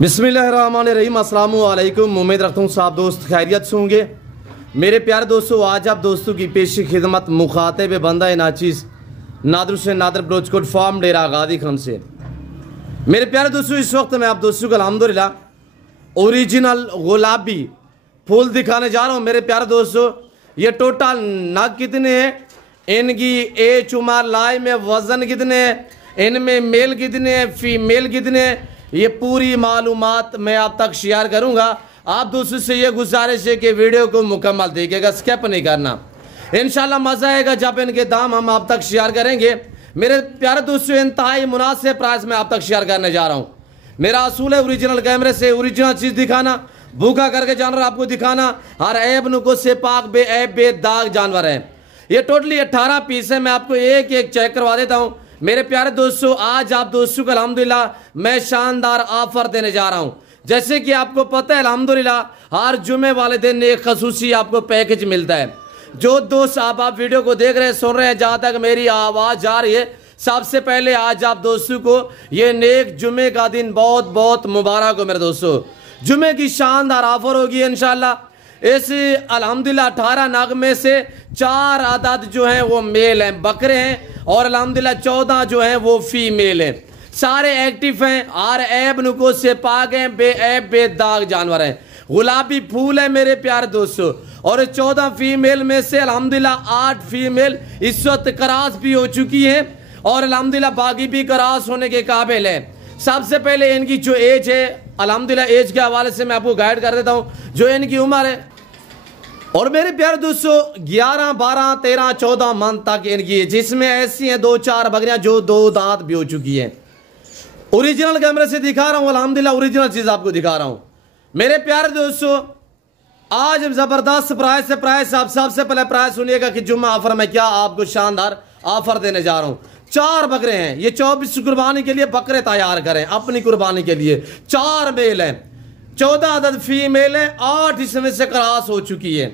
बिस्मिल्लाहिर्रहमानिर्रहीम। अस्सलाम वालेकुम। उम्मीद रखता हूँ सब दोस्त खैरियत से होंगे। मेरे प्यारे दोस्तों, आज आप दोस्तों की पेशी खिदमत मुखातिब बंदा नाचीज़ नादर से नादर ब्रोचकोट फार्म डेरा गादी खम से। मेरे प्यारे दोस्तों, इस वक्त मैं आप दोस्तों को अल्हम्दुलिल्लाह ओरिजिनल गुलाबी फूल दिखाने जा रहा हूँ। मेरे प्यारे दोस्तों, ये टोटल नग कितने हैं, इनकी एज उम्र लाए में वज़न कितने हैं, इनमें मेल कितने हैं, फीमेल कितने हैं, ये पूरी मालूमात मैं आप तक शेयर करूंगा। आप दोस्तों से ये गुजारिश है कि वीडियो को मुकम्मल देखिएगा, स्किप नहीं करना। इंशाल्लाह मज़ा आएगा जब इनके दाम हम आप तक शेयर करेंगे। मेरे प्यारे दोस्तों, इंतहाई मुनासिब प्राइस में आप तक शेयर करने जा रहा हूँ। मेरा असूल है ओरिजिनल कैमरे से ओरिजिनल चीज़ दिखाना, भूखा करके जानवर आपको दिखाना। हर ऐब नुको से पाक बे ऐब बेदाग जानवर है। ये टोटली 18 पीस है। मैं आपको एक एक चेक करवा देता हूँ। मेरे प्यारे दोस्तों, आज आप दोस्तों को अल्हम्दुलिल्लाह मैं शानदार ऑफर देने जा रहा हूं। जैसे कि आपको पता है अल्हम्दुलिल्लाह हर जुमे वाले दिन एक खसूसी आपको पैकेज मिलता है। जो दोस्त आप वीडियो को देख रहे हैं, सुन रहे हैं, जहां तक मेरी आवाज़ आ रही है, सबसे पहले आज आप दोस्तों को ये नेक जुमे का दिन बहुत बहुत मुबारक हो। मेरे दोस्तों, जुमे की शानदार ऑफर होगी इंशाल्लाह। इस अल्हम्दुलिल्लाह 18 नग में से 4 आदद जो हैं वो मेल हैं, बकरे हैं, और अल्हम्दुलिल्लाह 14 जो हैं वो फीमेल हैं। सारे एक्टिव हैं, हर ऐब नुको से पाक हैं, बेऐब बेदाग जानवर हैं। गुलाबी फूल है मेरे प्यारे दोस्तों। और 14 फीमेल में से अल्हम्दुलिल्लाह 8 फीमेल इस वक्त क्रॉस भी हो चुकी हैं, और अल्हम्दुलिल्लाह बाकी भी क्रॉस होने के काबिल है। सबसे पहले इनकी जो एज है, अल्हम्दुलिल्लाह एज के हवाले से मैं आपको गाइड कर देता हूँ जो इनकी उम्र है। और मेरे प्यारे दोस्तों, 11, 12, 13, 14 मंथ तक इनकी है, जिसमें ऐसी हैं 2-4 बकरियां जो 2 दांत भी हो चुकी हैं। ओरिजिनल कैमरे से दिखा रहा हूं, अल्हम्दुलिल्लाह ओरिजिनल चीज आपको दिखा रहा हूं। मेरे प्यारे दोस्तों, आज जबरदस्त प्राइस है। प्राइस आप सबसे पहले प्राइस सुनिएगा कि जुम्मा ऑफर में क्या आपको शानदार ऑफर देने जा रहा हूं। 4 बकरे हैं, ये 24 कुर्बानी के लिए बकरे तैयार करें अपनी कुर्बानी के लिए। 4 मेल हैं, 14 अदद फीमेल है, 8 इसमें से क्रॉस हो चुकी है।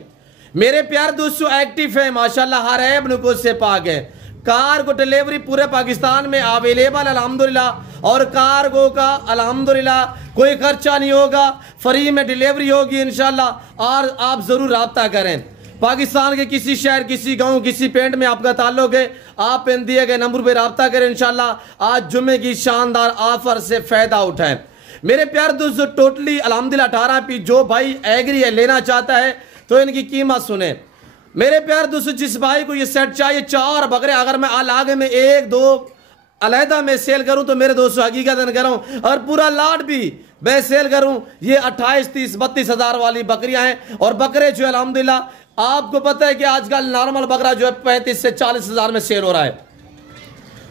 मेरे प्यारे दोस्तों, एक्टिव है माशाल्लाह, हर ऐब नुको से पाक है। कार्गो डिलीवरी पूरे पाकिस्तान में अवेलेबल अल्हम्दुलिल्लाह, और कार्गो का अल्हम्दुलिल्लाह कोई खर्चा नहीं होगा, फ्री में डिलीवरी होगी इंशाल्लाह। और आप जरूर रब्ता करें। पाकिस्तान के किसी शहर, किसी गांव, किसी पेंट में आपका ताल्लुक है, आप इन दिए गए नंबर पर रब्ता करें इंशाल्लाह। आज जुम्मे की शानदार ऑफर से फायदा उठाएं। मेरे प्यारे दोस्तों, टोटली अल्हम्दुलिल्लाह 18 पीस। जो भाई एग्री है, लेना चाहता है, तो इनकी कीमत सुने। मेरे प्यारे दोस्तों, जिस भाई को ये सेट चाहिए, 4 बकरे, अगर मैं आगे में 1-2 अलहदा में सेल करूं तो मेरे दोस्तों हकीकत कर रहा हूं, और पूरा लाट भी मैं सेल करूं, ये 28, 30, 32 हज़ार वाली बकरियां हैं। और बकरे जो अल्हम्दुलिल्लाह आपको पता है कि आजकल नॉर्मल बकरा जो है 35 से 40 हज़ार में सेल हो रहा है।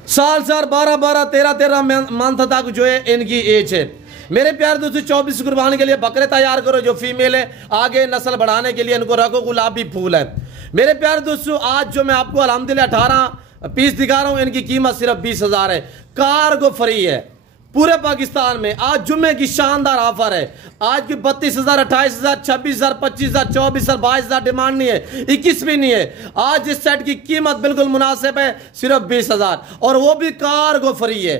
साल 12-12, 13-13 मंथ तक जो है इनकी एज है। मेरे प्यारे दोस्तों, 24 कुर्बानी के लिए बकरे तैयार करो जो फीमेल है, आगे नस्ल बढ़ाने के लिए इनको रखो। गुलाबी फूल है। मेरे प्यारे दोस्तों, आज जो मैं आपको अल्हम्दुलिल्लाह 18 पीस दिखा रहा हूं, इनकी कीमत सिर्फ 20 हज़ार है। कार्गो फ्री है पूरे पाकिस्तान में। आज जुम्मे की शानदार ऑफर है। आज की 32 हज़ार, 28 हज़ार, 26 हज़ार, 25 हज़ार, 24 हज़ार, 22 हज़ार डिमांड नहीं है, 21 भी नहीं है। आज इस सेट की कीमत बिल्कुल मुनासिब है, सिर्फ 20 हज़ार, और वो भी कार्गो फ्री है।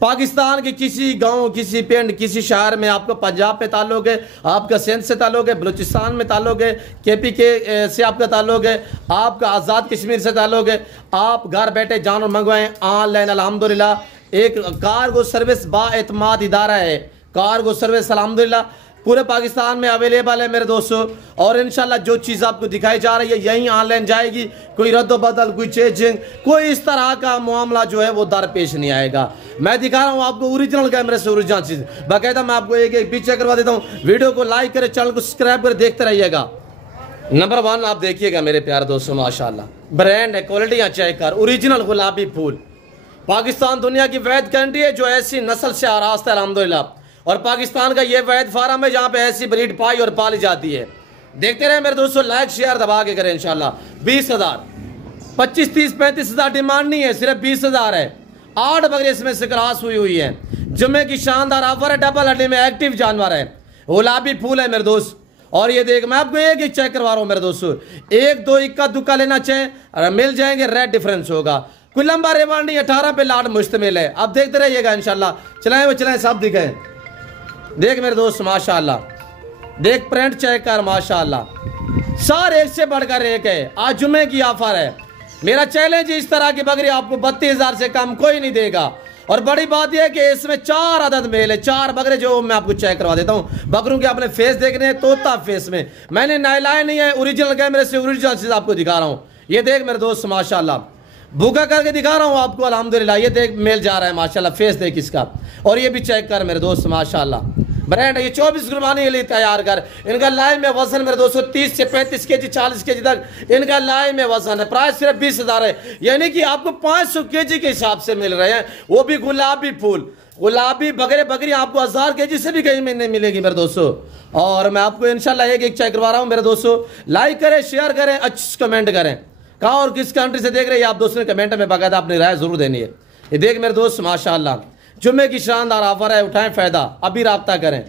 पाकिस्तान के किसी गांव, किसी पिंड, किसी शहर में, आपको पंजाब पे ताल्लुक है, आपका सिंध से ताल्लुक है, बलूचिस्तान में ताल्लुक है, KPK से आपका ताल्लुक है, आपका आज़ाद कश्मीर से ताल्लुक है, आप घर बैठे जानवर मंगवाएं ऑनलाइन। अल्हम्दुलिल्लाह एक कार्गो सर्विस बाएतमाद इदारा है। कार्गो सर्विस अल्हम्दुलिल्लाह पूरे पाकिस्तान में अवेलेबल है मेरे दोस्तों। और इंशाल्लाह जो चीज़ आपको दिखाई जा रही है यहीं ऑनलाइन जाएगी। कोई रद्द-बदल, कोई चेंजिंग, कोई इस तरह का मामला जो है वो दरपेश नहीं आएगा। मैं दिखा रहा हूँ आपको ओरिजिनल कैमरे से ओरिजिनल चीज़। बाकायदा मैं आपको एक एक पीछे करवा देता हूँ। वीडियो को लाइक करें, चैनल को सब्सक्राइब करें, देखते रहिएगा। नंबर 1 आप देखिएगा मेरे प्यारे दोस्तों, माशाल्लाह ब्रांड है, क्वालिटियाँ चेक कर। ओरिजिनल गुलाबी फूल, पाकिस्तान दुनिया की वैध कंट्री है जो ऐसी नस्ल से आरास्त है अल्हम्दुलिल्लाह। और पाकिस्तान का ये वैध फार्म है जहाँ पे ऐसी ब्रीड पाई और पाली जाती है। देखते रहे मेरे दोस्तों, लाइक शेयर दबा के करें इंशाल्लाह। 20 हज़ार, 25, 30, 35 हज़ार डिमांड नहीं है, सिर्फ 20 हज़ार है। 8 बकरे इसमें से क्रॉस हुई है। जुम्मे की शानदार ऑफर है। डबल हड्डी में एक्टिव जानवर है, गुलाबी फूल है मेरे दोस्त। और ये देख, मैं आपको एक एक चेक करवा रहा हूँ मेरे दोस्तों। 1-2 इक्का दुक्का लेना चाहें मिल जाएंगे, रेट डिफरेंस होगा। कोई लंबा रेवान नहीं, 18 पे लाट मुश्तमिल है। आप देखते रहिएगा इंशाल्लाह। चलाएं वो चलाएं, सब दिखाएं। देख मेरे दोस्त माशाल्लाह, देख प्रिंट चेक कर माशाल्लाह, सारे एक से बढ़कर एक है। आज जुमे की ऑफर है। मेरा चैलेंज इस तरह की बकरी आपको 32,000 से कम कोई नहीं देगा। और बड़ी बात यह है कि इसमें 4 अदद मेल है, 4 बकरे जो मैं आपको चेक करवा देता हूँ। बकरों के आपने फेस देखने हैं, तोता फेस में, मैंने नहलाए नहीं है, ओरिजिनल कैमरे से ओरिजिनल चीज आपको दिखा रहा हूँ। ये देख मेरे दोस्त माशाल्लाह, भूखा करके दिखा रहा हूँ आपको अल्हम्दुलिल्लाह। ये देख मेल जा रहा है माशाल्लाह, फेस देख इसका। और ये भी चेक कर मेरे दोस्त माशाल्लाह, ब्रांड है। ये 24 कुर्बानी के लिए तैयार कर। इनका लाइव में वजन मेरे दोस्तों 30 से 35 केजी 40 केजी तक इनका लाइव में वजन है। प्राइस सिर्फ 20,000 है, यानी कि आपको 500 केजी के हिसाब से मिल रहे हैं, वो भी गुलाबी फूल। गुलाबी बकरी आपको 1000 केजी से भी कहीं में नहीं मिलेगी मेरे दोस्तों। और मैं आपको इंशाल्लाह एक चेक करवा रहा हूँ मेरे दोस्तों। लाइक करें, शेयर करें, अच्छे कमेंट करें। कहाँ और किस कंट्री से देख रहे हैं आप दोस्तों ने कमेंट में बाकायदा अपनी राय जरूर देनी है। ये देख मेरे दोस्त माशाल्लाह, जुम्मे की शानदार ऑफर है, उठाएं फायदा, अभी राब्ता करें,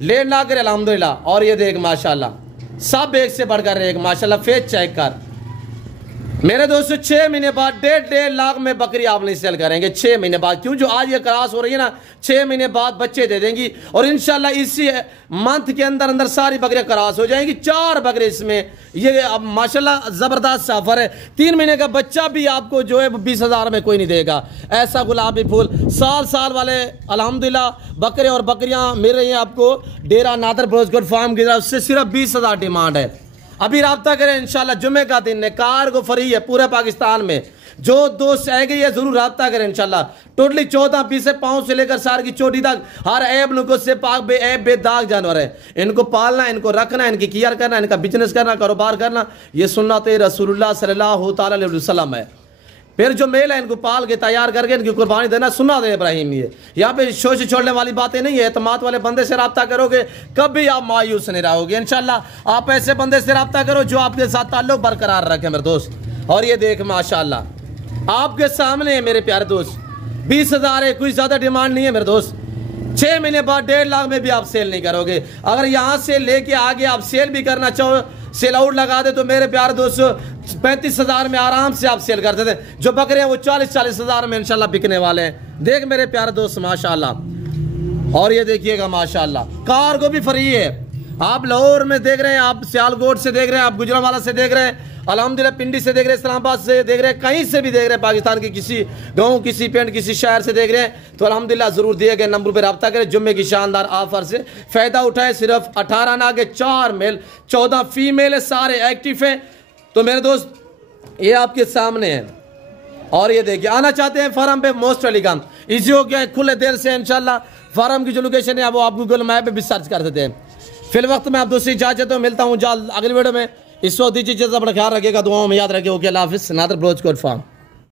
लेट ना करें अल्हम्दुलिल्लाह। और ये देख माशाल्लाह, सब एक से बढ़कर एक माशाल्लाह। फेस चेक कर मेरे दोस्तों, 6 महीने बाद 1.5 लाख में बकरी आप नहीं सेल करेंगे 6 महीने बाद। क्यों, जो आज ये क्रॉस हो रही है ना, 6 महीने बाद बच्चे दे देंगी। और इंशाल्लाह इसी मंथ के अंदर अंदर सारी बकरियां क्रॉस हो जाएंगी। 4 बकरे इसमें, ये अब माशाल्लाह जबरदस्त ऑफर है। 3 महीने का बच्चा भी आपको जो है 20,000 में कोई नहीं देगा। ऐसा गुलाबी फूल साल वाले अल्हम्दुलिल्लाह बकरे और बकरियां मिल रही हैं आपको डेरा नादर ब्रोचकोट फार्म की तरफ से। सिर्फ 20,000 डिमांड है। अभी राब्ता करें इंशाल्लाह, जुम्मे का दिन है, कार को फ्री है पूरे पाकिस्तान में। जो दोस्त आएंगे ये जरूर राब्ता करें इंशाल्लाह। टोटली 14 पीस है, पाँव से लेकर सार की चोटी तक, हर ऐब नुको से पाक बेदाग जानवर है। इनको पालना, इनको रखना, इनकी केयर करना, इनका बिजनेस करना, कारोबार करना, ये सुन्नत रसूलुल्लाह सल्लल्लाहु तआला अलैहि वसल्लम है। फिर जो मेल है इनको पाल के तैयार करके इनकी कुर्बानी देना सुन्नत है इब्राहिम। ये यहाँ पे शोश छोड़ने वाली बातें नहीं है। एतमाद वाले बंदे से रब्ता करोगे कभी आप मायूस नहीं रहोगे इंशाल्लाह। आप ऐसे बंदे से रब्ता करो जो आपके साथ ताल्लुक बरकरार रखे मेरे दोस्त। और ये देख माशाल्लाह आपके सामने है मेरे प्यारे दोस्त, 20,000 है, कोई ज्यादा डिमांड नहीं है मेरे दोस्त। 6 महीने बाद 1.5 लाख में भी आप सेल नहीं करोगे। अगर यहाँ से लेके आगे आप सेल भी करना चाहो, सेल आउट लगा दे, तो मेरे प्यारे दोस्तों 35,000 में आराम से आप सेल करते थे। जो बकरे हैं वो 40,000 में इंशाल्लाह बिकने वाले हैं। देख मेरे प्यारे दोस्त माशाल्लाह। और ये देखिएगा माशाल्लाह, कार को भी फ्री है। आप लाहौर में देख रहे हैं, आप सियालकोट से देख रहे हैं, आप गुजरांवाला से देख रहे हैं, अल्हम्दुलिल्लाह पिंडी से देख रहे हैं, इस्लामाबाद से देख रहे हैं, कहीं से भी देख रहे हैं, पाकिस्तान के किसी गांव, किसी पिंड, किसी शहर से देख रहे हैं, तो अल्हम्दुलिल्लाह जरूर दिए गए नंबर पर रब्ता करें। जुम्मे की शानदार ऑफर से फायदा उठाए। सिर्फ 18 नागे, 4 मेल, 14 फीमेल है, सारे एक्टिव हैं। तो मेरे दोस्त ये आपके सामने है। और ये देखिए, आना चाहते हैं फार्म पे, मोस्ट वेलकम, इजी हो गया, खुले देर से इंशाल्लाह। फार्म की जो लोकेशन है वो आप गूगल मैप पे भी सर्च कर देते हैं। फिल वक्त में आप दोस्तों इजाजत हो, मिलता हूँ जल्द अगली वीडियो में। इस वक्त दीजिए, अपना ख्याल रखिएगा, दुआओं में याद रखिए। ओके, अल्लाह हाफिज़। नादर ब्रोचकोट फार्म।